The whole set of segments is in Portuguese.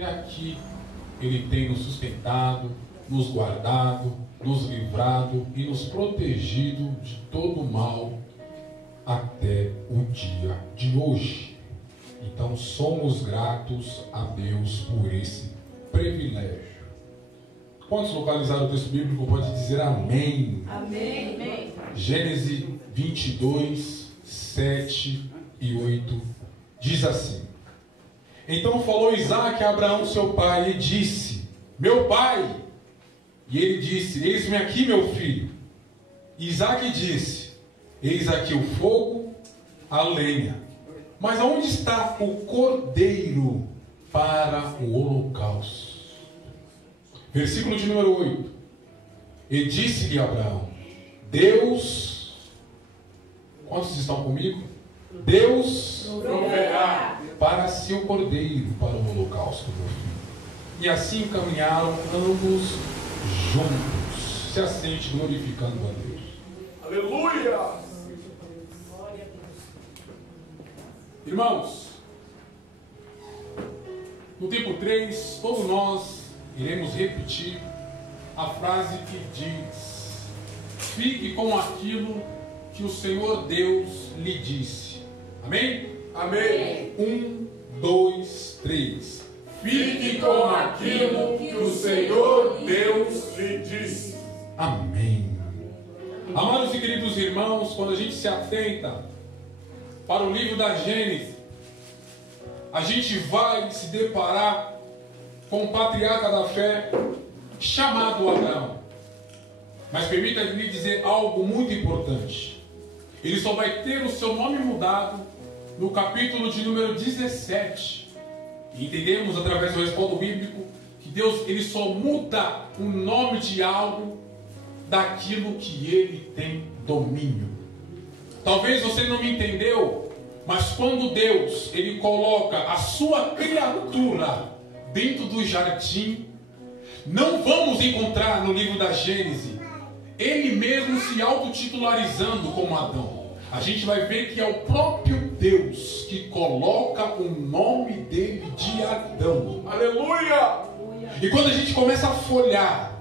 Até aqui Ele tem nos sustentado, nos guardado, nos livrado e nos protegido de todo o mal até o dia de hoje. Então somos gratos a Deus por esse privilégio. Quantos localizaram o texto bíblico pode dizer amém? Amém. Gênesis 22, 7 e 8 diz assim: Então falou Isaque a Abraão seu pai e disse: Meu pai. E ele disse: Eis-me aqui, meu filho. E Isaque disse: Eis aqui o fogo, a lenha. Mas aonde está o cordeiro para o holocausto? Versículo de número 8. E disse-lhe Abraão: Deus, quantos estão comigo? Deus proverá para si o cordeiro para o holocausto, meu filho. E assim caminharam ambos juntos. Se assente glorificando a Deus. Aleluia! Irmãos, no tempo 3, todos nós iremos repetir a frase que diz: Fique com aquilo que o Senhor Deus lhe disse. Amém? Amém. 1, 2, 3. Fique com aquilo que o Senhor Deus lhe disse. Amém. Amados e queridos irmãos, quando a gente se atenta para o livro da Gênesis, a gente vai se deparar com um patriarca da fé chamado Abraão. Mas permita-me dizer algo muito importante. Ele só vai ter o seu nome mudado no capítulo de número 17. E entendemos através do respaldo bíblico que Deus ele só muda o nome de algo daquilo que ele tem domínio. Talvez você não me entendeu, mas quando Deus ele coloca a sua criatura dentro do jardim, não vamos encontrar no livro da Gênesis ele mesmo se autotitularizando como Adão. A gente vai ver que é o próprio Deus que coloca o nome dele de Adão. Aleluia! E quando a gente começa a folhear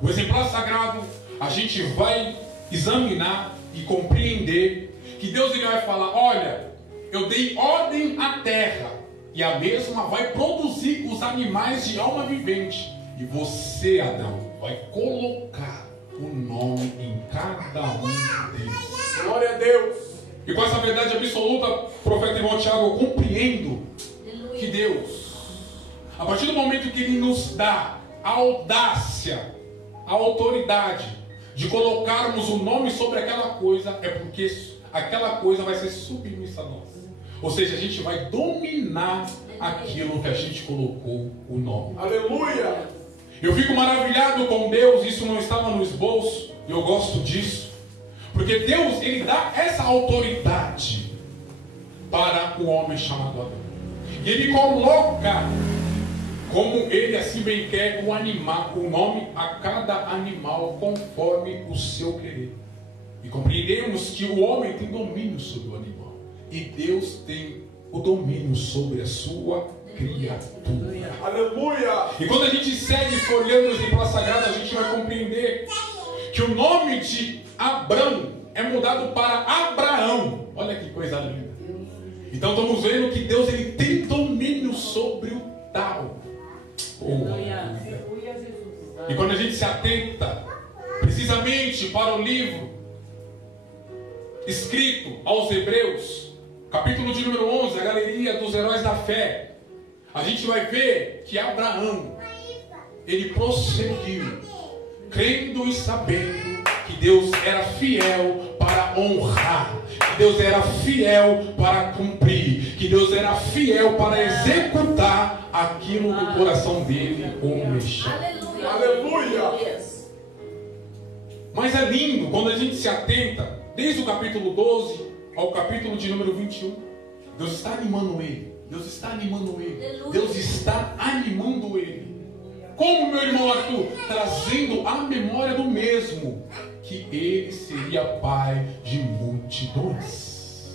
o exemplar sagrado, a gente vai examinar e compreender que Deus ele vai falar: olha, eu dei ordem à terra e a mesma vai produzir os animais de alma vivente. E você, Adão, vai colocar o nome em cada um deles. Glória a Deus! E com essa verdade absoluta, profeta irmão Tiago, eu compreendo que Deus, a partir do momento que Ele nos dá a audácia, a autoridade de colocarmos o nome sobre aquela coisa, é porque aquela coisa vai ser submissa a nós. Ou seja, a gente vai dominar aquilo que a gente colocou o nome. Aleluia! Eu fico maravilhado com Deus, isso não estava no esboço, e eu gosto disso. Porque Deus, Ele dá essa autoridade para o homem chamado Adão. E Ele coloca, como Ele assim bem quer, o nome a cada animal conforme o seu querer. E compreendemos que o homem tem domínio sobre o animal. E Deus tem o domínio sobre a sua criatura. Aleluia! E quando a gente segue folheando o exemplar sagrado, a gente vai compreender que o nome de Abrão é mudado para Abraão. Olha que coisa linda. Então estamos vendo que Deus ele tem domínio sobre o tal. E quando a gente se atenta precisamente para o livro escrito aos Hebreus, capítulo de número 11, a galeria dos heróis da fé, a gente vai ver que Abraão ele prosseguiu crendo e sabendo que Deus era fiel para honrar, que Deus era fiel para cumprir, que Deus era fiel para executar aquilo que o coração dele almejava. Aleluia! Mas é lindo quando a gente se atenta, desde o capítulo 12 ao capítulo de número 21, Deus está animando ele. Deus está animando ele. Deus está animando ele. Como, meu irmão Arthur? Trazendo a memória do mesmo, que ele seria pai de multidões.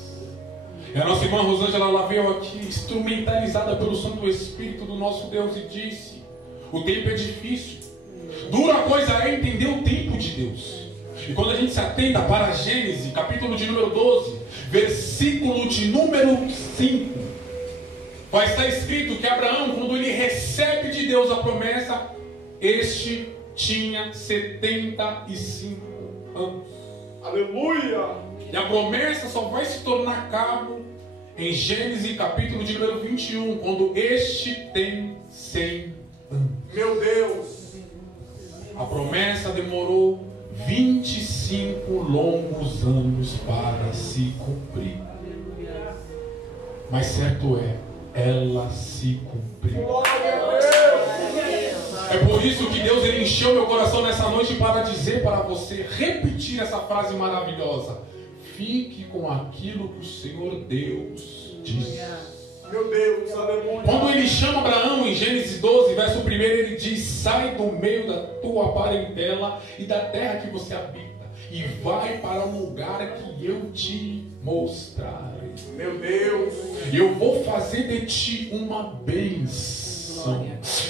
E a nossa irmã Rosângela, ela veio aqui instrumentalizada pelo Santo Espírito do nosso Deus e disse: o tempo é difícil. Dura coisa é entender o tempo de Deus. E quando a gente se atenta para Gênesis, capítulo de número 12, versículo de número 5, vai estar escrito que Abraão, quando ele recebe de Deus a promessa, este tinha 75 anos. Aleluia! E a promessa só vai se tornar cabo em Gênesis capítulo de número 21, quando este tem 100 anos. Meu Deus! A promessa demorou 25 longos anos para se cumprir. Mas certo é, ela se cumpriu. É por isso que Deus ele encheu meu coração nessa noite para dizer para você, repetir essa frase maravilhosa: fique com aquilo que o Senhor Deus diz. Meu Deus, aleluia. Quando ele chama Abraão em Gênesis 12, verso 1, ele diz: sai do meio da tua parentela e da terra que você habita, e vai para um lugar que eu te mostrarei. Meu Deus. Eu vou fazer de ti uma bênção,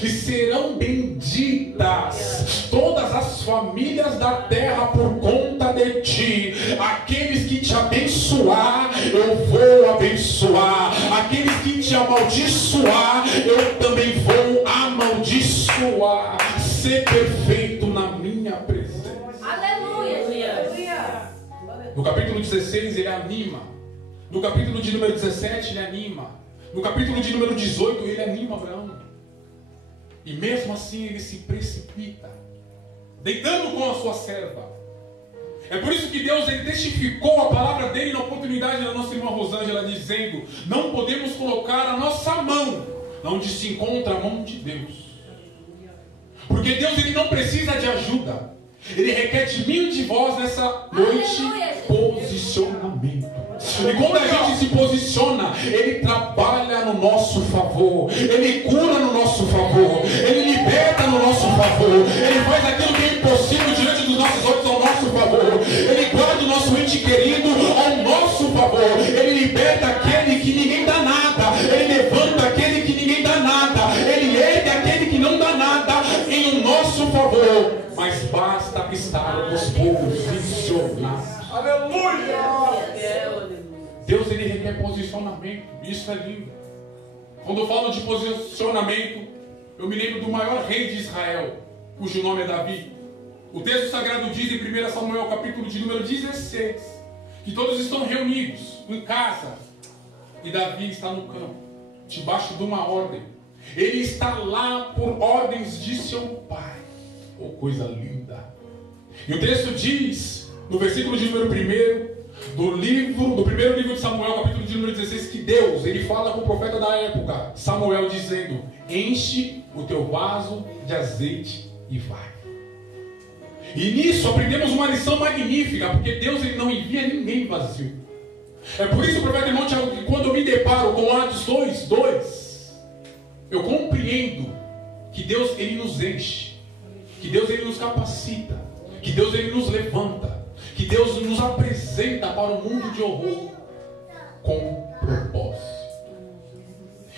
e serão benditas todas as famílias da terra por conta de ti. Aqueles que te abençoar, eu vou abençoar. Aqueles que te amaldiçoar, eu também vou amaldiçoar. Ser perfeito na minha presença. Aleluia. No capítulo 16 ele anima. No capítulo de número 17 ele anima. No capítulo de número 18 ele anima Abraão. E mesmo assim ele se precipita, deitando com a sua serva. É por isso que Deus ele testificou a palavra dele na oportunidade da nossa irmã Rosângela, dizendo: não podemos colocar a nossa mão onde se encontra a mão de Deus. Porque Deus ele não precisa de ajuda. Ele requer de mim e de vós nessa noite posicionamento. E quando a gente se posiciona, Ele trabalha no nosso favor, Ele cura no nosso favor, Ele liberta no nosso favor, Ele faz aquilo que é impossível diante dos nossos olhos ao nosso favor, Ele guarda o nosso ente querido ao nosso favor, Ele liberta aquele que ninguém dá nada, Ele levanta aquele que ninguém dá nada, Ele ergue aquele que não dá nada em nosso favor. Mas basta estarmos posicionados. Aleluia! Deus ele requer posicionamento. Isso é lindo. Quando eu falo de posicionamento, eu me lembro do maior rei de Israel, cujo nome é Davi. O texto sagrado diz em 1 Samuel capítulo de número 16, que todos estão reunidos em casa e Davi está no campo, debaixo de uma ordem. Ele está lá por ordens de seu pai. Oh, coisa linda. E o texto diz, no versículo de número 1 do primeiro livro de Samuel, capítulo de número 16, que Deus, ele fala com o profeta da época, Samuel, dizendo: enche o teu vaso de azeite e vai. E nisso aprendemos uma lição magnífica, porque Deus ele não envia ninguém vazio. É por isso, profeta irmão Tiago, que quando eu me deparo com Atos 2:2, eu compreendo que Deus ele nos enche, que Deus ele nos capacita, que Deus ele nos levanta, que Deus nos apresenta para o mundo de horror com propósito.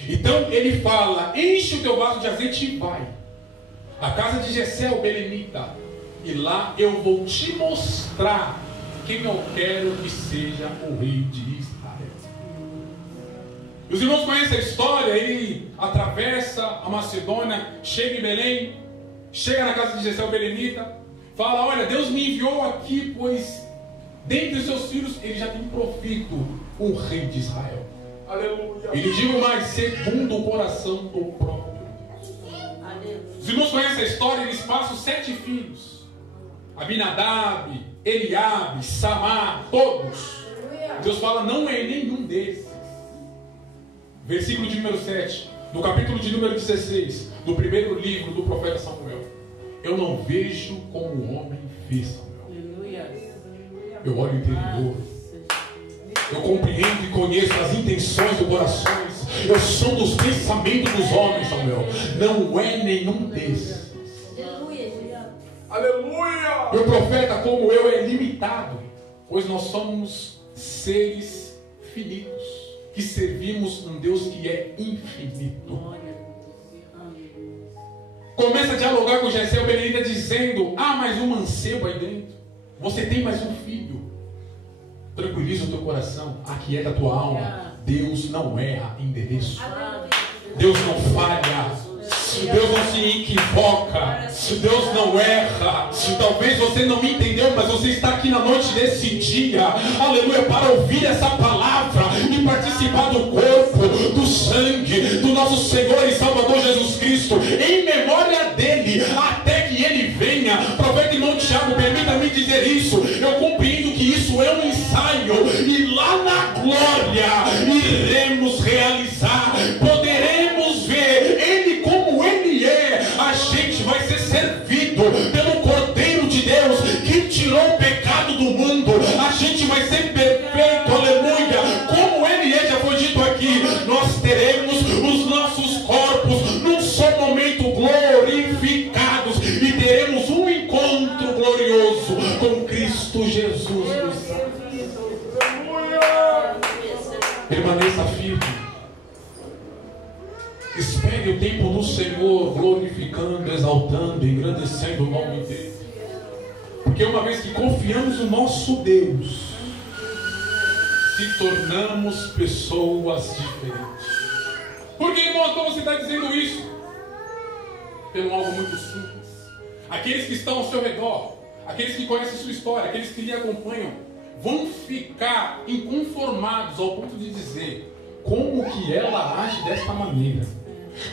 Então ele fala: enche o teu vaso de azeite e vai à casa de Jessé o belemita, e lá eu vou te mostrar quem eu quero que seja o rei de Israel. Os irmãos conhecem a história. Ele atravessa a Macedônia, chega em Belém, chega na casa de Jessé o belemita, fala: olha, Deus me enviou aqui, pois dentre os seus filhos ele já tem profito um rei de Israel. Aleluia. E lhe digo mais, segundo o coração do próprio Deus. Os irmãos conhecem a história. Eles passam 7 filhos: Abinadab, Eliabe, Samar, todos. Deus fala: não é nenhum desses. Versículo de número 7, no capítulo de número 16, do primeiro livro do profeta Samuel: eu não vejo como o homem vê, Samuel. Eu olho o interior, eu compreendo e conheço as intenções do coração. Eu sou dos pensamentos dos homens, Samuel. Não é nenhum desses. Aleluia! E o profeta, como eu, é limitado, pois nós somos seres finitos. que servimos um Deus que é infinito. Começa a dialogar com Jessé, o Benedita, dizendo: há mais um mancebo aí dentro. Você tem mais um filho. Tranquiliza o teu coração, aquieta a tua alma. Deus não erra endereço. Deus não falha. Deus não se equivoca. Deus não erra. Talvez você não me entendeu, mas você está aqui na noite desse dia, aleluia, para ouvir essa palavra e participar do corpo, do sangue do nosso Senhor e Salvador Jesus Cristo, em memória dele, até que ele venha. Profeta irmão Tiago, permita-me dizer isso. Eu compreendo que isso é um ensaio, e lá na glória iremos realizar, poderemos ver ele como ele é. A gente vai ser servido pelo Cordeiro de Deus que tirou o pecado do mundo. A gente vai ser perfeito, aleluia, como ele é. Já foi dito aqui, nós teremos os nossos corpos num só momento glorificados, e teremos um encontro glorioso com Cristo Jesus. Permaneça firme. Espere o tempo do Senhor, glorificando, exaltando, engrandecendo o nome dele. Porque uma vez que confiamos no nosso Deus, se tornamos pessoas diferentes. Por que, irmão, então você está dizendo isso? Pelo algo muito simples. Aqueles que estão ao seu redor, aqueles que conhecem a sua história, aqueles que lhe acompanham, vão ficar inconformados ao ponto de dizer: como que ela age desta maneira?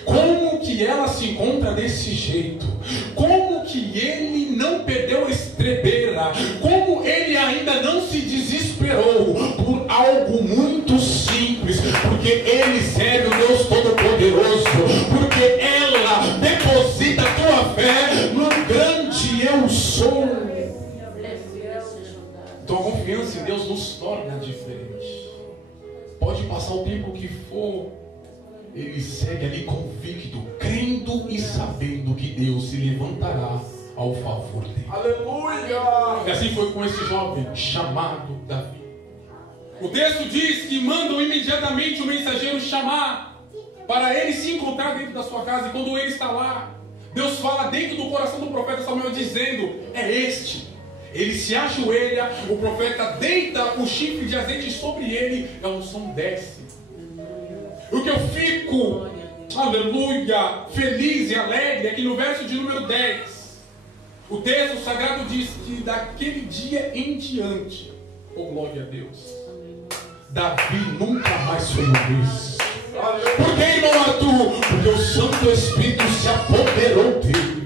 Como que ela se encontra desse jeito? Como que ele não perdeu a estrebeira? Como ele ainda não se desesperou por algo muito simples? Porque ele serve o Deus Todo-Poderoso. Porque ela deposita a tua fé no grande eu sou. Então a confiança em Deus nos torna diferente. Pode passar o tempo que for, ele segue ali convicto, crendo e sabendo que Deus se levantará ao favor dele. Aleluia! E assim foi com esse jovem chamado Davi. O texto diz que mandam imediatamente o mensageiro chamar, para ele se encontrar dentro da sua casa. E quando ele está lá, Deus fala dentro do coração do profeta Samuel, dizendo: é este. Ele se ajoelha, o profeta deita o chifre de azeite sobre ele, a unção desce. O que eu fico, aleluia, feliz e alegre é que no verso de número 10, o texto sagrado diz que daquele dia em diante, oh glória a Deus, Davi nunca mais foi o mesmo. Por que, irmão Arthur? Porque o Santo Espírito se apoderou dele.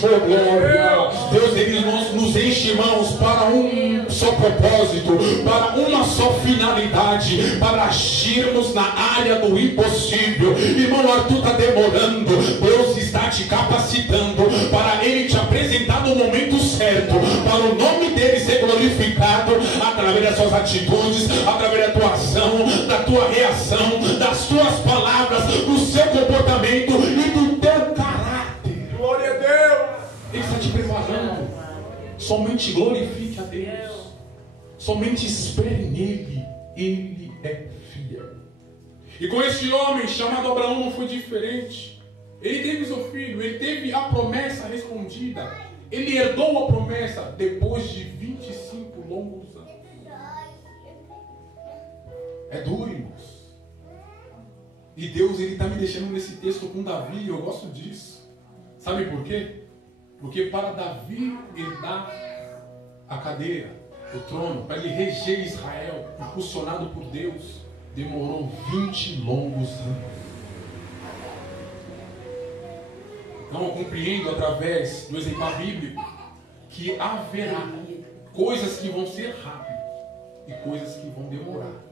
Oh glória! Deus, ele nos enche, irmãos, para um só propósito, para uma só finalidade, para agirmos na área do impossível. Irmão Arthur, está demorando. Deus está te capacitando para ele te apresentar no momento certo, para o nome dele ser glorificado através das suas atitudes, através da tua ação, da tua reação, das tuas palavras, do seu comportamento e do teu caráter. Glória a Deus! Ele está te preparando. Somente glorifique a Deus. Somente espere nele. Ele é fiel. E com este homem chamado Abraão não foi diferente. Ele teve seu filho. Ele teve a promessa respondida. Ele herdou a promessa depois de 25 longos anos. É duro, irmãos. E Deus, ele está me deixando nesse texto com Davi. E eu gosto disso. Sabe por quê? Porque para Davi herdar a cadeira, o trono, para ele reger Israel, impulsionado por Deus, demorou 20 longos anos. Então eu compreendo através do exemplar bíblico que haverá coisas que vão ser rápidas e coisas que vão demorar.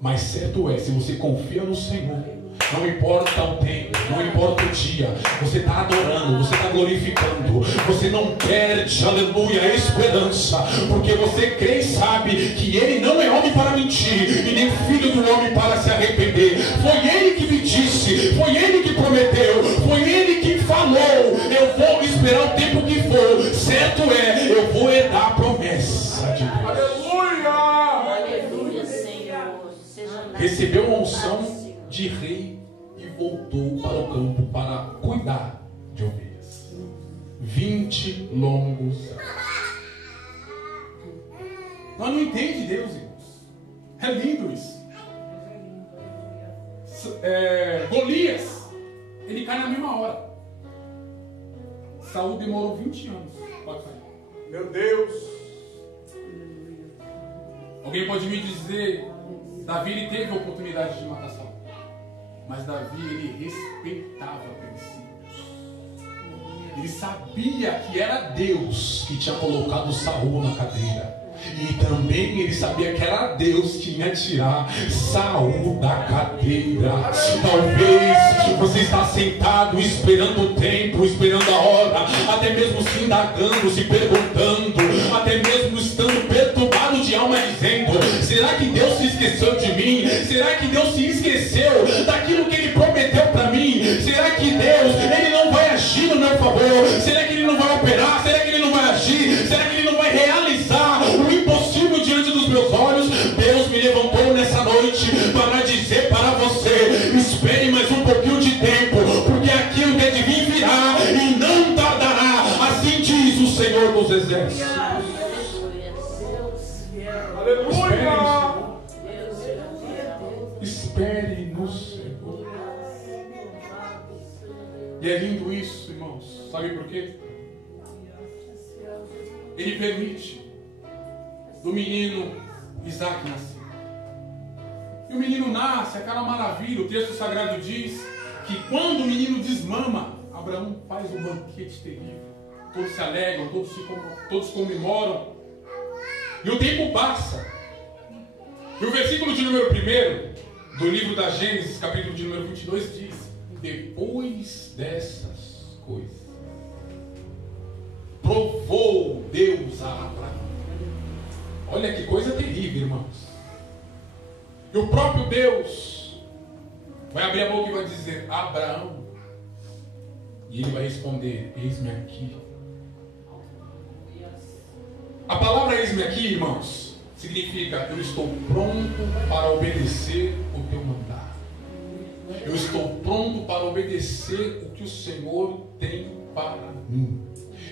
Mas certo é, se você confia no Senhor, não importa o tempo, não importa o dia, você está adorando, você está glorificando, você não perde, aleluia, a esperança, porque você crê e sabe que Ele não é homem para mentir, e nem filho do homem para se arrepender. Foi Ele que me disse, foi Ele que prometeu, foi Ele que falou: eu vou esperar o tempo que for, certo é, eu vou herdar a promessa de Deus. Aleluia! Aleluia, Senhor. Seja manda de ovelhas. 20 longos anos. Nós não entendemos Deus, irmãos. É lindo isso. Golias, ele cai na mesma hora. Saul demorou 20 anos para cair. Meu Deus. Alguém pode me dizer, Davi ele teve a oportunidade de matar Saul, mas Davi ele respeitava princípios. Ele sabia que era Deus que tinha colocado Saul na cadeira. E também ele sabia que era Deus que ia tirar Saul da cadeira. Talvez você está sentado esperando o tempo, esperando a hora, até mesmo se indagando, se perguntando, até mesmo estando perturbado de alma, dizendo: será que Deus se esqueceu de mim? Será que Deus se esqueceu daquilo que Ele prometeu para mim? Será que Deus Ele não vai agir no meu favor? Será que Ele não vai operar? Será que Ele não vai agir? Será que Ele não vai realizar o impossível diante dos meus olhos? Deus me levantou nessa noite para dizer para você: espere mais um pouquinho de tempo, porque aquilo que é de vir virá e não tardará. Assim diz o Senhor dos Exércitos. Aleluia! Espere no Senhor. E é lindo isso, irmãos. Sabe por quê? Ele permite do menino Isaac nascer. E o menino nasce, aquela maravilha. O texto sagrado diz que quando o menino desmama, Abraão faz um banquete terrível. Todos se alegram, todos comemoram. E o tempo passa. E o versículo de número 1 do livro da Gênesis, capítulo de número 22, diz: depois dessas coisas, provou Deus a Abraão. Olha que coisa terrível, irmãos. E o próprio Deus vai abrir a boca e vai dizer: Abraão. E ele vai responder: eis-me aqui. A palavra eis-me aqui, irmãos, significa: eu estou pronto para obedecer o teu mandado. Eu estou pronto para obedecer o que o Senhor tem para mim.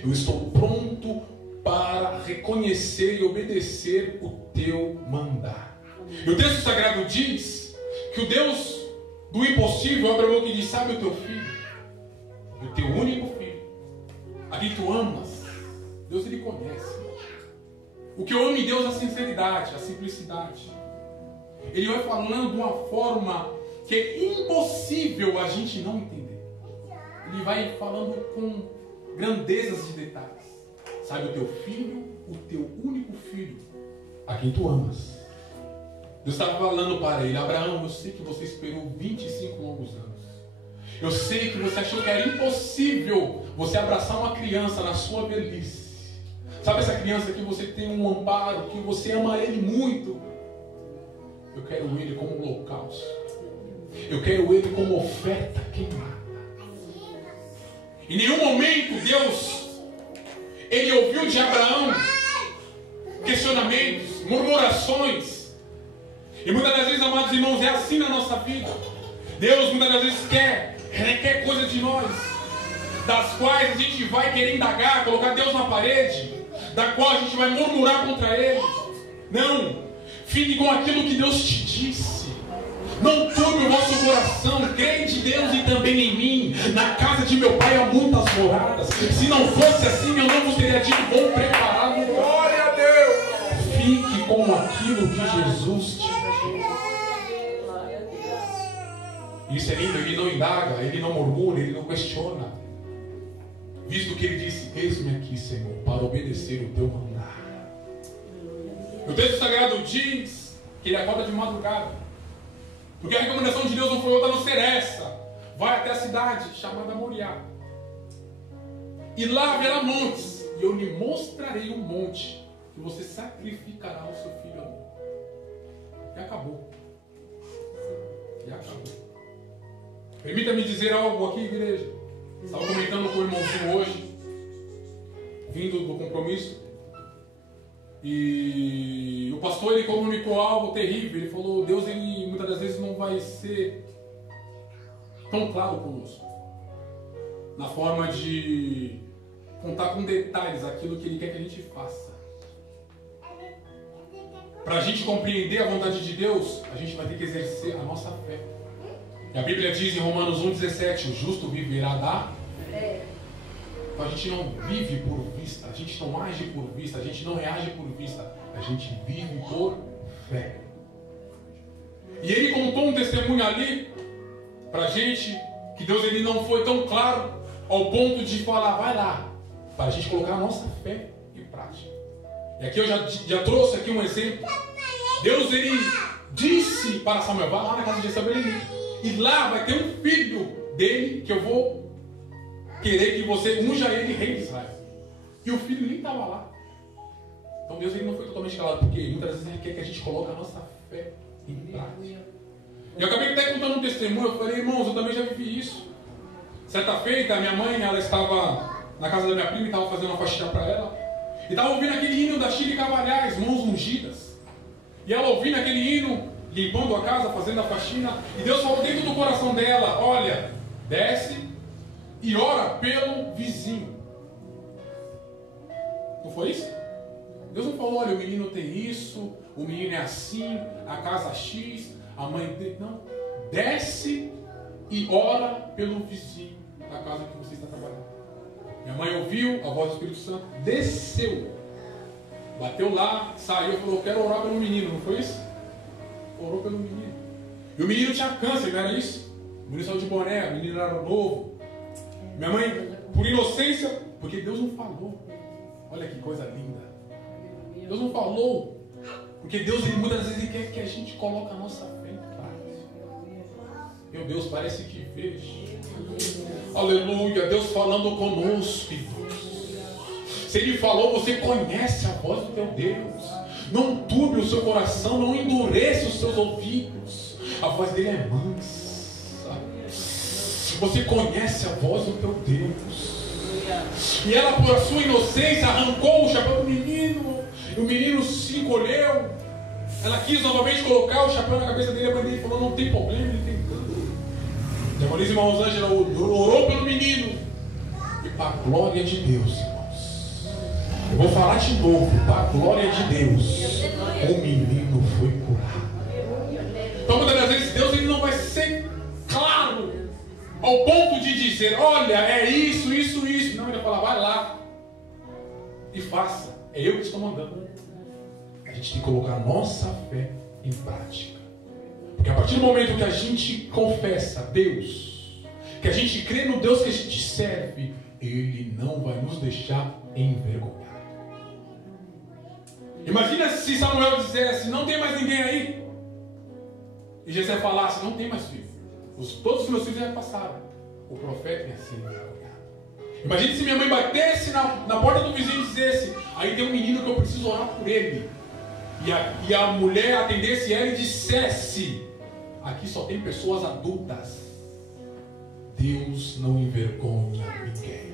Eu estou pronto para reconhecer e obedecer o teu mandado. E o texto sagrado diz que o Deus do impossível abre a boca e diz: sabe o teu filho? O teu único filho, a quem tu amas. Deus ele conhece. O que eu amo em Deus é a sinceridade, a simplicidade. Ele vai falando de uma forma que é impossível a gente não entender. Ele vai falando com grandezas de detalhes. Sabe o teu filho, o teu único filho, a quem tu amas. Deus estava falando para ele: Abraão, eu sei que você esperou 25 longos anos. Eu sei que você achou que era impossível você abraçar uma criança na sua velhice. Sabe essa criança que você tem um amparo, que você ama ele muito? Eu quero ele como holocausto. Eu quero ele como oferta queimada. Em nenhum momento Deus, ele ouviu de Abraão questionamentos, murmurações. E muitas das vezes, amados irmãos, é assim na nossa vida. Deus muitas das vezes requer coisas de nós, das quais a gente vai querer indagar, colocar Deus na parede, da qual a gente vai murmurar contra Ele. Não, fique com aquilo que Deus te disse. Não turbe o vosso coração. Crede em Deus e também em mim. Na casa de meu pai há muitas moradas. Se não fosse assim, eu não vos teria dito: vou preparar lugar. Glória a Deus. Fique com aquilo que Jesus te disse. Isso é lindo. Ele não indaga, ele não murmura, ele não questiona. Visto que ele disse: eis-me aqui, Senhor, para obedecer o teu mandado. O texto sagrado diz que ele acorda de madrugada. Porque a recomendação de Deus não foi outra a não ser essa: vai até a cidade chamada Moriá. E lá haverá montes. E eu lhe mostrarei um monte que você sacrificará o seu filho amor. E acabou. E acabou. Permita-me dizer algo aqui, igreja. Estava comentando com o irmãozinho hoje, vindo do compromisso, e o pastor ele comunicou algo terrível. Ele falou: Deus ele muitas das vezes não vai ser tão claro conosco. na forma de contar com detalhes aquilo que Ele quer que a gente faça. Para a gente compreender a vontade de Deus, a gente vai ter que exercer a nossa fé. E a Bíblia diz em Romanos 1,17, o justo viverá da fé. Então a gente não vive por vista, a gente não age por vista, a gente não reage por vista, a gente vive por fé. E ele contou um testemunho ali pra gente, que Deus ele não foi tão claro ao ponto de falar, vai lá, para a gente colocar a nossa fé em prática. E aqui eu já trouxe aqui um exemplo. Deus ele disse para Samuel, vai lá na casa de Jezabel e lá vai ter um filho dele que eu vou querer que você unja ele rei de Israel. E o filho nem estava lá. Então Deus ele não foi totalmente calado, porque muitas vezes ele quer que a gente coloque a nossa fé em prática. E eu acabei até contando um testemunho, eu falei, irmãos, eu também já vivi isso. Certa feita, a minha mãe, ela estava na casa da minha prima e estava fazendo uma faxina para ela. E estava ouvindo aquele hino da Chile Cavalhais, Mãos Ungidas. E ela ouvindo aquele hino, limpando a casa, fazendo a faxina. E Deus falou dentro do coração dela, olha, desce e ora pelo vizinho. Não foi isso? Deus não falou, olha, o menino tem isso, o menino é assim, a casa X, a mãe dele. Não. Desce e ora pelo vizinho da casa que você está trabalhando. Minha mãe ouviu a voz do Espírito Santo, desceu, bateu lá, saiu e falou, eu quero orar pelo menino, não foi isso? Orou pelo menino. E o menino tinha câncer, não era isso? O menino saiu de boné, o menino era novo. Minha mãe, por inocência, porque Deus não falou. Olha que coisa linda. Deus não falou. Porque Deus, ele, muitas vezes, ele quer que a gente coloque a nossa fé em prática. Meu Deus, parece que vejo. Aleluia, Deus falando conosco, irmãos. Se Ele falou, você conhece a voz do teu Deus. Não turbe o seu coração, não endureça os seus ouvidos. A voz dele é mansa. Você conhece a voz do teu Deus. E ela, por a sua inocência, arrancou o chapéu do menino. E o menino se encolheu. Ela quis novamente colocar o chapéu na cabeça dele. A mãe dele falou, não tem problema, ele tem tanto. E a Marisa Rosângela orou pelo menino. E para a glória de Deus, irmãos, eu vou falar de novo, para a glória de Deus, o menino foi curado. Então muitas das vezes Deus ele não vai ser claro ao ponto de dizer, olha, é isso, isso, isso. Não, ele vai falar, vai lá e faça. É eu que estou mandando. A gente tem que colocar a nossa fé em prática. Porque a partir do momento que a gente confessa Deus, que a gente crê no Deus que a gente serve, Ele não vai nos deixar envergonhar. Imagina se Samuel dissesse, não tem mais ninguém aí. E Jessé falasse, não tem mais filho. Todos os meus filhos já passaram. O profeta ia ser envergonhado. Imagina se minha mãe batesse na porta do vizinho e dissesse, aí tem um menino que eu preciso orar por ele. E a mulher atendesse ela e dissesse, aqui só tem pessoas adultas. Deus não envergonha ninguém.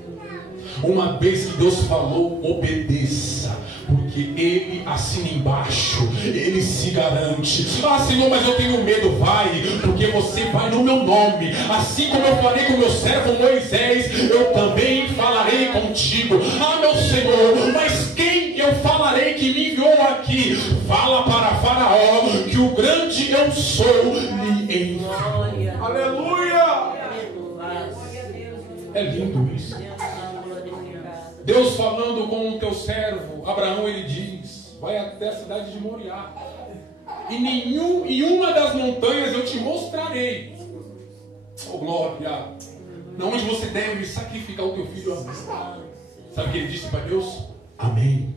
Uma vez que Deus falou, obedeça. Porque Ele assina embaixo. Ele se garante. Ah, Senhor, mas eu tenho medo. Vai, porque você vai no meu nome. Assim como eu falei com meu servo Moisés, eu também falarei contigo. Ah, meu Senhor, mas quem eu falarei que me enviou aqui? Fala para Faraó que o grande eu sou lhe enviou. Aleluia! É lindo isso. Deus falando com o teu servo Abraão, ele diz, vai até a cidade de Moriá. Em uma das montanhas eu te mostrarei. Oh glória! Onde você deve sacrificar o teu filho amado. Sabe o que ele disse para Deus? Amém.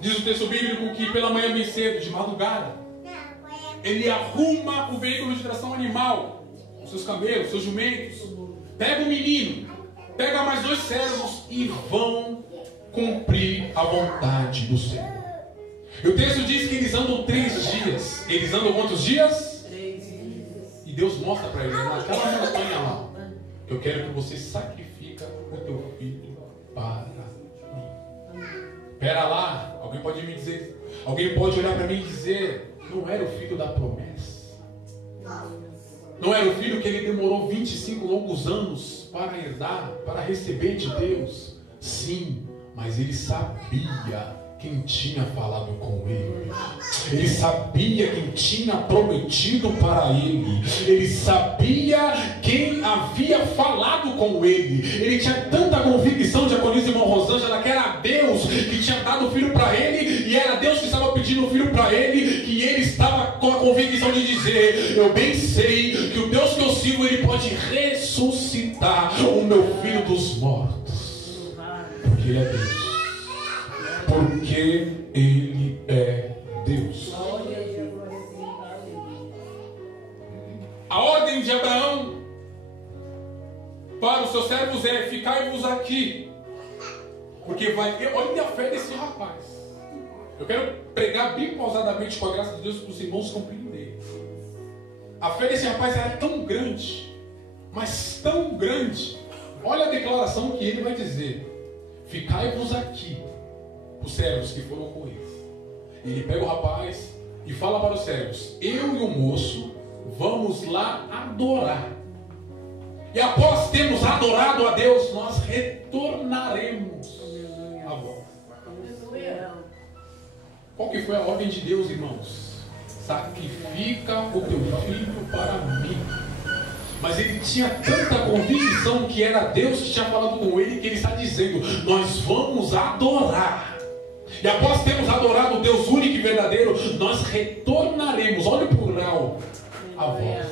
Diz o texto bíblico que pela manhã bem cedo, de madrugada, ele arruma o veículo de tração animal, os seus camelos, os seus jumentos, pega o menino, pega mais 2 servos e vão cumprir a vontade do Senhor. E o texto diz que eles andam 3 dias. Eles andam quantos dias? 3 dias. E Deus mostra para eles, naquela montanha lá, que eu quero que você sacrifica o teu filho para mim. Pera lá, alguém pode me dizer, alguém pode olhar para mim e dizer, não era o filho da promessa? Não era o filho que ele demorou 25 longos anos para herdar, para receber de Deus? Sim, mas ele sabia quem tinha falado com ele. Ele sabia quem tinha prometido para ele. Ele sabia quem havia falado com ele. Ele tinha tanta convicção, Diaconisa e irmão Rosângela, que era Deus que tinha dado o filho para ele, e era Deus que estava pedindo o filho para ele, que ele estava com a convicção de dizer: eu bem sei que o Deus que eu sigo, ele pode ressuscitar o meu filho dos mortos, porque ele é Deus. Porque ele é Deus. A ordem de Abraão para os seus servos é: ficai-vos aqui, porque vai. Olha a fé desse rapaz. Eu quero pregar bem pausadamente, com a graça de Deus, para os irmãos compreenderem. A fé desse rapaz era tão grande, mas tão grande. Olha a declaração que ele vai dizer: ficai-vos aqui. Os servos que foram com eles. Ele pega o rapaz e fala para os servos: eu e o moço vamos lá adorar. E após termos adorado a Deus, nós retornaremos a vós. Qual que foi a ordem de Deus, irmãos? Sacrifica o teu filho para mim. Mas ele tinha tanta convicção que era Deus que tinha falado com ele, que ele está dizendo: nós vamos adorar. E após termos adorado o Deus único e verdadeiro, nós retornaremos. Olha o plural. A vós.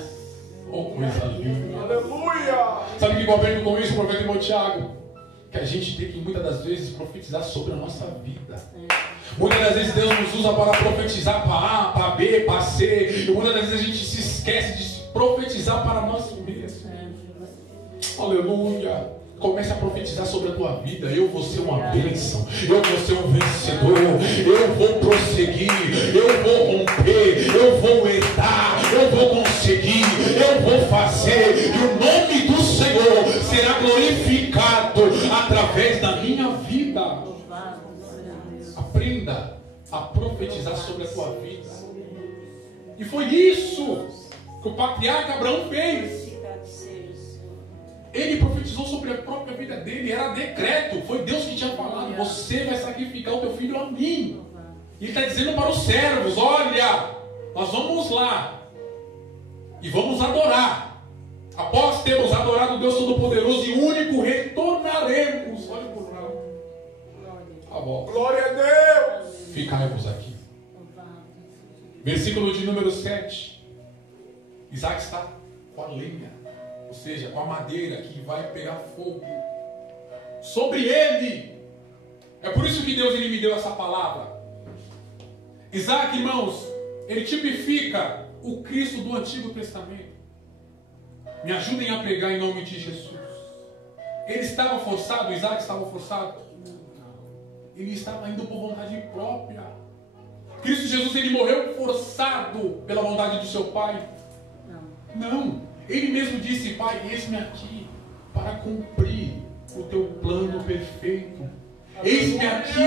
Oh, coisa linda. Aleluia! Sabe que governo com isso o profeta irmão Tiago? Que a gente tem que muitas das vezes profetizar sobre a nossa vida. Muitas das vezes Deus nos usa para profetizar para A, para B, para C. E muitas das vezes a gente se esquece de profetizar para nós mesmos. Aleluia! Comece a profetizar sobre a tua vida. Eu vou ser uma bênção. Eu vou ser um vencedor. Eu vou prosseguir. Eu vou romper. Eu vou herdar. Eu vou conseguir. Eu vou fazer. E o nome do Senhor será glorificado através da minha vida. Aprenda a profetizar sobre a tua vida. E foi isso que o patriarca Abraão fez. Ele profetizou sobre a própria vida dele. Era decreto. Foi Deus que tinha falado: você vai sacrificar o teu filho a mim. E ele está dizendo para os servos: olha, nós vamos lá e vamos adorar. Após termos adorado o Deus Todo-Poderoso e único, retornaremos. Olha o plural. Glória a Deus. Ficai-vos aqui. Versículo de número 7. Isaac está com a lenha, ou seja, com a madeira que vai pegar fogo sobre ele. É por isso que Deus ele me deu essa palavra. Isaac, irmãos, ele tipifica o Cristo do Antigo Testamento. Me ajudem a pregar em nome de Jesus. Ele estava forçado, Isaac estava forçado. Ele estava indo por vontade própria. Cristo Jesus, ele morreu forçado pela vontade do seu Pai? Não. Ele mesmo disse: Pai, eis-me aqui para cumprir o teu plano perfeito. Eis-me aqui,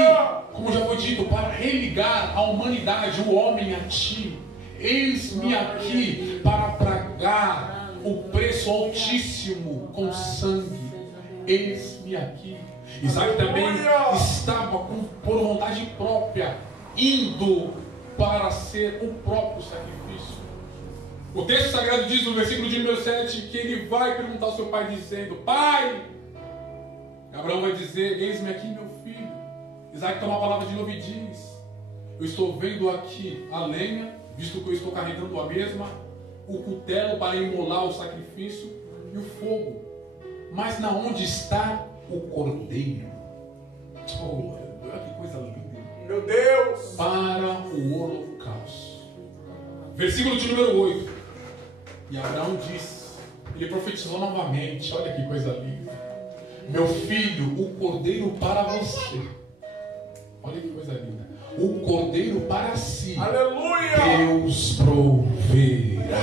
como já foi dito, para religar a humanidade, o homem a ti. Eis-me aqui para pagar o preço altíssimo com sangue. Eis-me aqui. Isaac também estava por vontade própria, indo para ser o próprio sacrifício. O texto sagrado diz no versículo de número 7 que ele vai perguntar ao seu pai dizendo: Pai! Abraão vai dizer: eis-me aqui, meu filho. Isaac toma a palavra de novo e diz: eu estou vendo aqui a lenha, visto que eu estou carregando a mesma, o cutelo para imolar o sacrifício e o fogo. Mas na onde está o cordeiro? Oh, olha que coisa linda. Meu Deus! Para o holocausto. Versículo de número 8. E Abraão disse, ele profetizou novamente, olha que coisa linda: meu filho, o cordeiro para você. Olha que coisa linda. O cordeiro para si. Aleluia! Deus proverá.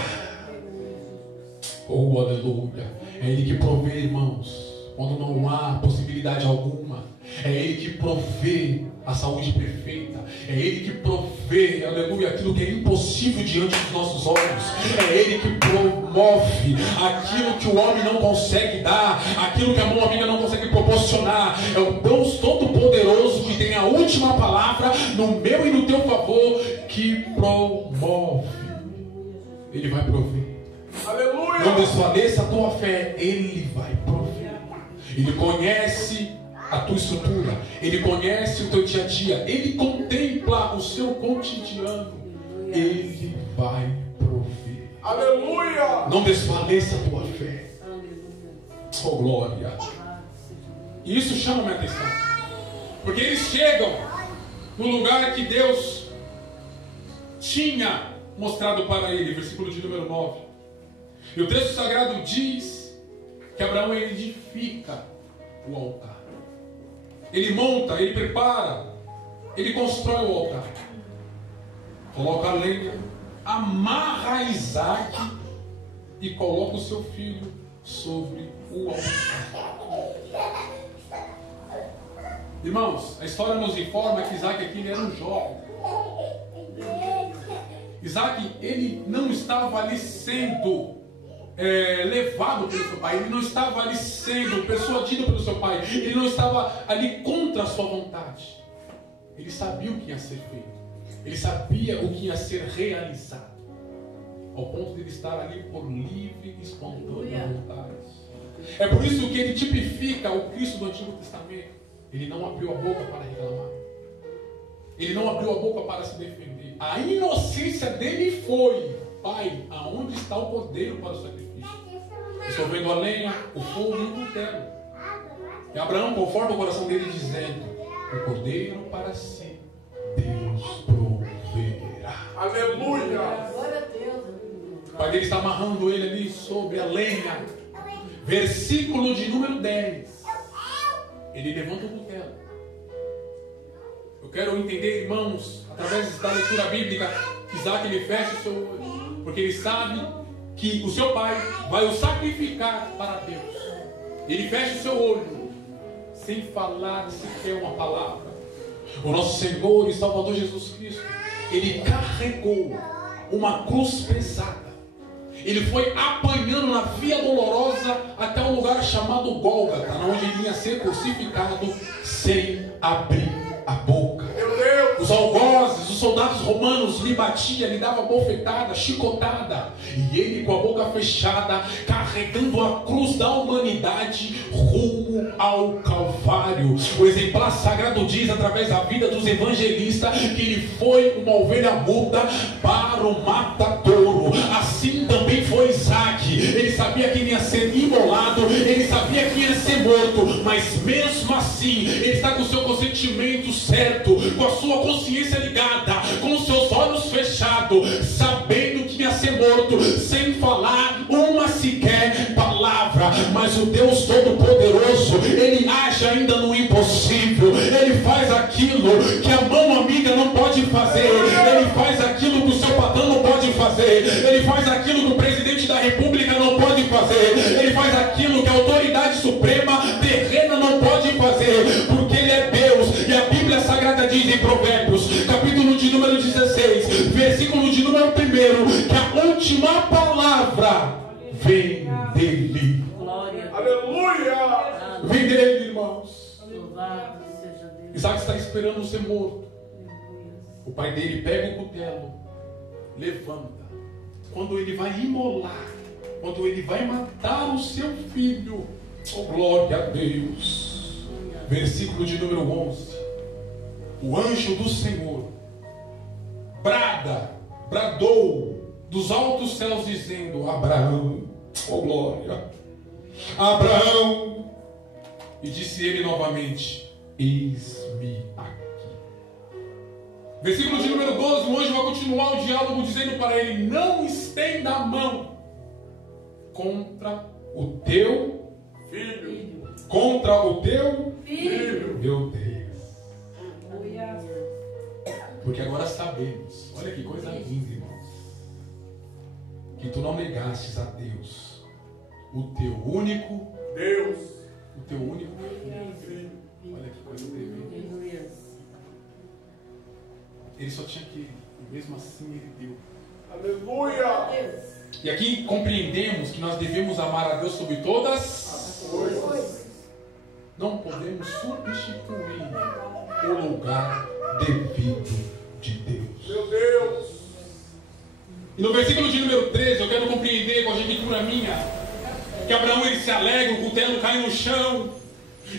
Oh, aleluia. É Ele que provê, irmãos. quando não há possibilidade alguma. É Ele que provê a saúde perfeita. É Ele que provê, aleluia, aquilo que é impossível diante dos nossos olhos. É Ele que promove aquilo que o homem não consegue dar, aquilo que a mão amiga não consegue proporcionar. É o Deus Todo-Poderoso que tem a última palavra no meu e no teu favor, que promove. Ele vai prover. Aleluia! Não desfaleça a tua fé, Ele vai prover. Ele conhece a tua estrutura, Ele conhece o teu dia a dia, Ele contempla o seu cotidiano, Ele vai prover. Aleluia! Não desfaleça a tua fé. Oh glória! E isso chama minha atenção, porque eles chegam no lugar que Deus tinha mostrado para ele, versículo de número 9. E o texto sagrado diz que Abraão edifica o altar. Ele monta, ele prepara, ele constrói o altar. Coloca a lenha, amarra Isaac e coloca o seu filho sobre o altar. Irmãos, a história nos informa que Isaac aqui ele era um jovem. Isaac, ele não estava ali sendo levado pelo seu pai, ele não estava ali sendo persuadido pelo seu pai, ele não estava ali contra a sua vontade. Ele sabia o que ia ser feito, ele sabia o que ia ser realizado, ao ponto de ele estar ali por livre e espontânea vontade. É por isso que ele tipifica o Cristo do Antigo Testamento. Ele não abriu a boca para reclamar, ele não abriu a boca para se defender. A inocência dele foi: Pai, aonde está o cordeiro para o sacrifício? Estou vendo a lenha, o fogo e o cutelo. E Abraão conforta o coração dele dizendo: o cordeiro para si, Deus proverá. Aleluia! O pai dele está amarrando ele ali sobre a lenha. Versículo de número 10. Ele levanta o cutelo. Eu quero entender, irmãos, através da leitura bíblica, que Isaac ele fecha o seu olho, porque ele sabe que o seu pai vai o sacrificar para Deus. Ele fecha o seu olho, sem falar sequer uma palavra. O nosso Senhor e Salvador Jesus Cristo, ele carregou uma cruz pesada. Ele foi apanhando na via dolorosa até um lugar chamado Gólgota, onde ele ia ser crucificado sem abrir a boca. Os algozes, os soldados romanos lhe batiam, lhe davam bofetada, chicotada, e ele com a boca fechada, carregando a cruz da humanidade rumo ao Calvário. O exemplar sagrado diz, através da vida dos evangelistas, que ele foi uma ovelha muda para o matadouro. Assim também foi Isaac. Ele sabia que ia ser imolado, ele sabia que ia ser morto, mas mesmo assim ele está com o seu consentimento certo, com a sua consciência ligada, com os seus olhos fechados, sabendo que ia ser morto, sem falar uma sequer palavra. Mas o Deus Todo-Poderoso, ele age ainda no impossível. Ele faz aquilo que a mão amiga não pode fazer, ele faz aquilo que o seu patrão não pode fazer, ele faz aquilo que o presidente da república não pode fazer, ele faz aquilo que a autoridade suprema terrena não pode fazer, porque ele é Deus. E a Bíblia Sagrada diz em Provérbios, capítulo de número 16, versículo de número 1, que a última palavra vem dele. Glória. Aleluia! Vem dele, irmãos. Louvado seja Deus. Isaac está esperando ser morto. O pai dele pega o cutelo, levanta. Quando ele vai imolar, quando ele vai matar o seu filho, oh glória a Deus. Versículo de número 11. O anjo do Senhor bradou dos altos céus dizendo: Abraão, oh glória, Abraão. E disse ele novamente: eis-me aqui. Versículo de número 12, o anjo vai continuar o diálogo dizendo para ele: não estenda a mão contra o teu Filho! contra o teu Filho! meu Deus. Porque agora sabemos, olha que coisa linda, irmãos, que tu não negastes a Deus, o teu único Deus! o teu único filho. Olha que coisa tremenda. Ele só tinha que ir, e mesmo assim ele deu. Aleluia! E aqui compreendemos que nós devemos amar a Deus sobre todas as coisas. Não podemos substituir o lugar devido de Deus. Meu Deus! E no versículo de número 13, eu quero compreender com a escritura minha, que Abraão ele se alegra, o cutelo cai no chão,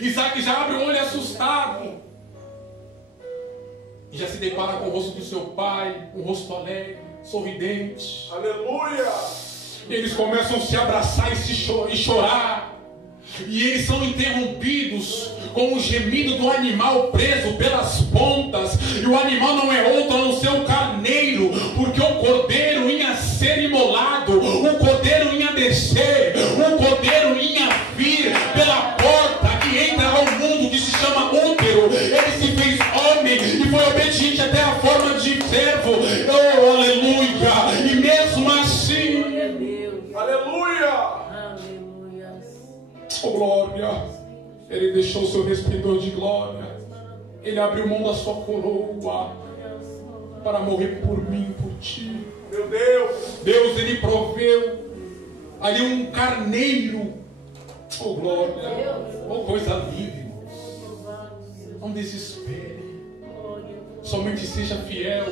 Isaac já abre o olho assustado, e já se depara com o rosto do seu pai, um rosto alegre, sorridente. Aleluia! E eles começam a se abraçar e chorar. E eles são interrompidos com o gemido do animal preso pelas pontas. E o animal não é outro a não ser o carneiro, porque o cordeiro ia ser imolado, o cordeiro ia descer, o cordeiro ia vir pela porta que entra ao mundo, que se chama útero. Ele se fez homem e foi obediente até a forma de servo. Oh, aleluia! E mesmo assim, aleluia! oh glória, ele deixou o seu resplendor de glória, ele abriu mão da sua coroa para morrer por mim, por ti. Meu Deus! Deus, ele proveu ali um carneiro. Oh glória, oh coisa linda, irmãos. Não desespere, somente seja fiel.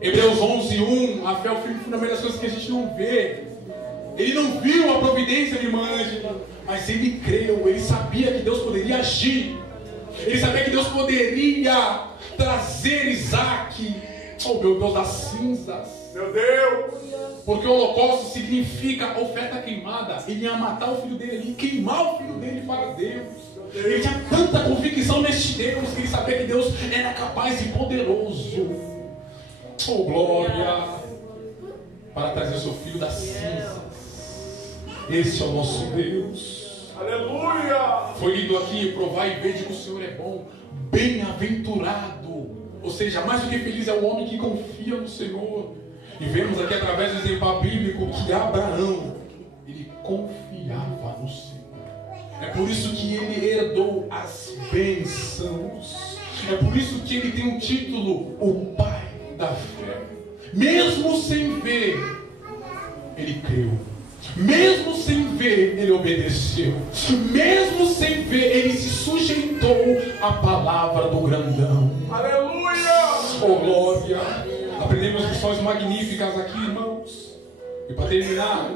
Hebreus 11:1, a fé é o fim fundamental das coisas que a gente não vê. Ele não viu a providência de irmã Ângela, mas ele creu, ele sabia que Deus poderia agir, ele sabia que Deus poderia trazer Isaac, oh meu Deus, das cinzas. Meu Deus! Porque o holocausto significa oferta queimada. Ele ia matar o filho dele ali, queimar o filho dele para Deus. Ele tinha tanta convicção neste Deus que ele sabia que Deus era capaz e poderoso. Oh glória! Para trazer o seu filho das cinzas. Esse é o nosso Deus. Aleluia! Foi lido aqui: provai e vede que o Senhor é bom. Bem-aventurado, ou seja, mais do que feliz é o homem que confia no Senhor. E vemos aqui através do exemplo bíblico que Abraão, ele confiava no Senhor. É por isso que ele herdou as bênçãos. É por isso que ele tem um título, o Pai da fé. Mesmo sem ver, ele creu. Mesmo sem ver, ele obedeceu. Mesmo sem ver, ele se sujeitou à palavra do grandão. Aleluia! Oh glória! Aprendemos lições magníficas aqui, irmãos. E para terminar,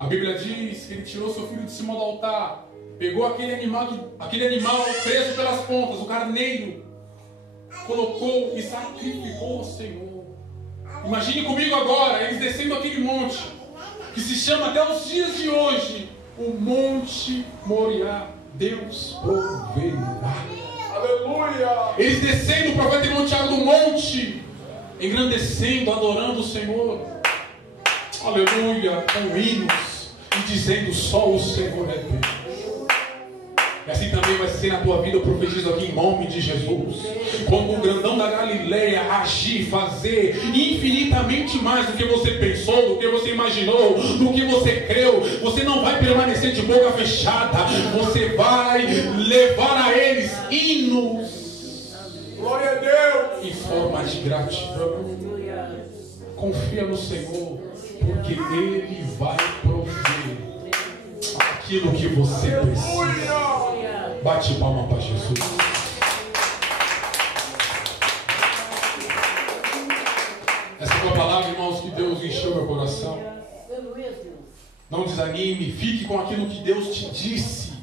a Bíblia diz que ele tirou seu filho de cima do altar, pegou aquele animal preso pelas pontas, o carneiro, colocou e sacrificou ao Senhor. Imagine comigo agora, eles descendo aquele monte, que se chama até os dias de hoje o Monte Moriá. Deus proverá. Aleluia! Eles descendo, o profeta irmão Tiago do monte, engrandecendo, adorando o Senhor. Aleluia, com hinos e dizendo: só o Senhor é Deus. E assim também vai ser na tua vida, eu profetizo aqui em nome de Jesus. Quando o grandão da Galileia agir, fazer infinitamente mais do que você pensou, do que você imaginou, do que você creu, você não vai permanecer de boca fechada. Você vai levar a eles hinos. Glória a Deus! Em forma de gratidão. Confia no Senhor, porque Ele vai prover aquilo que você precisa. Bate palma para Jesus. Essa foi a palavra, irmãos, que Deus encheu meu coração. Não desanime, fique com aquilo que Deus te disse.